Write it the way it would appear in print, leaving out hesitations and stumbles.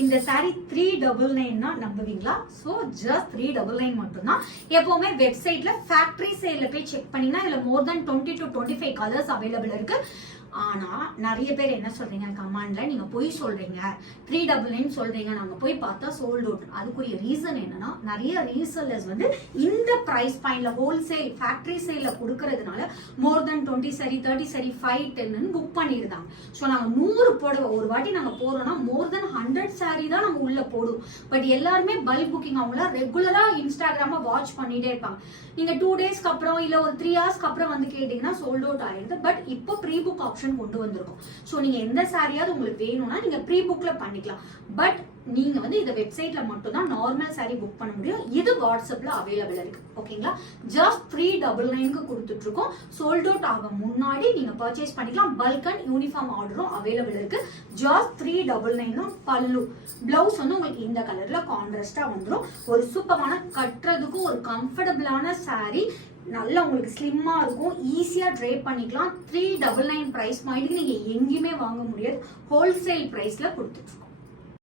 இந்த sorry 399 நம்புவீங்களா? So just 399 மட்டும்தான். எப்பவுமே வெப்சைட்ல ஃபேக்டரி சேல்ல போய் செக் பண்ணீங்கன்னா இதுல மோர் தென் 20 to 25 கலர்ஸ் அவைலபிள் இருக்கு. ஆனா நிறைய பேர் என்ன சொல்றீங்க கமெண்ட்ல, நீங்க போய் சொல்றீங்க 399 சொல்றீங்க, நாங்க போய் பார்த்தா சோல்ட் அவுட். அதுக்குரிய ரீசன் என்னன்னா, நிறைய ரீசெல்லர்ஸ் வந்து இந்த பிரைஸ் பாயிண்ட்ல ஹோல்சேல் ஃபேக்டரி சேல்ல கொடுக்கறதுனால மோர் தென் 20 சரி 30 சரி 5 10 புக் பண்ணிருந்தாங்க. ஸோ நாங்க 100 புடவை ஒரு வாட்டி நாங்க போறோம்னா மோர் தென் 100 சாரி தான் நாங்க உள்ள போடுவோம். பட் எல்லாருமே பல்க் புக்கிங், அவங்கள ரெகுலரா இன்ஸ்டாகிராம வாட்ச் பண்ணிட்டே இருப்பாங்க. நீங்க 2 டேஸ்க்கு அப்புறம் இல்ல ஒரு 3 ஹவர்ஸ்க்கு அப்புறம் வந்து கேட்டீங்கன்னா சோல்ட் அவுட் ஆயிடுது. பட் இப்போ ப்ரீ புக் ஆப்ஷன் கொண்டு வந்திருக்கும். சோ நீங்க எந்த சாரியாவது உங்களுக்கு வேணும்னா நீங்க ப்ரீ புக்ல பண்ணிக்கலாம். பட் நீங்க வந்து இந்த வெப்சைட்ல மட்டும் தான் நார்மல் சாரி புக் பண்ண முடியும். இது வாட்ஸ்அப்ல அவைலபிள் இருக்கு. ஓகேங்களா? ஜஸ்ட் 399க்கு கொடுத்துட்டு இருக்கோம். சோல்ட் அவுட் ஆக முன்னாடி நீங்க பர்ச்சேஸ் பண்ணிக்கலாம். பல்க் அண்ட் யூனிஃபார்ம் ஆர்டரும் அவைலபிள் இருக்கு. ஜஸ்ட் 399 தான். பல்லு பிளவுஸ் வந்து உங்களுக்கு இந்த கலர்ல கான்ட்ராஸ்டா வந்துடும். ஒரு சூப்பரான கட்டுறதுக்கும் ஒரு கம்ஃபர்டபுளான சாரி, நல்லா உங்களுக்கு ஸ்லிம்மா இருக்கும், ஈஸியா ட்ரை பண்ணிக்கலாம். 399 பிரைஸ் பாயிண்ட்க்கு நீங்க எங்கேயுமே வாங்க முடியாது. ஹோல்சேல் பிரைஸ்ல கொடுத்துட்டு இருக்கோம்.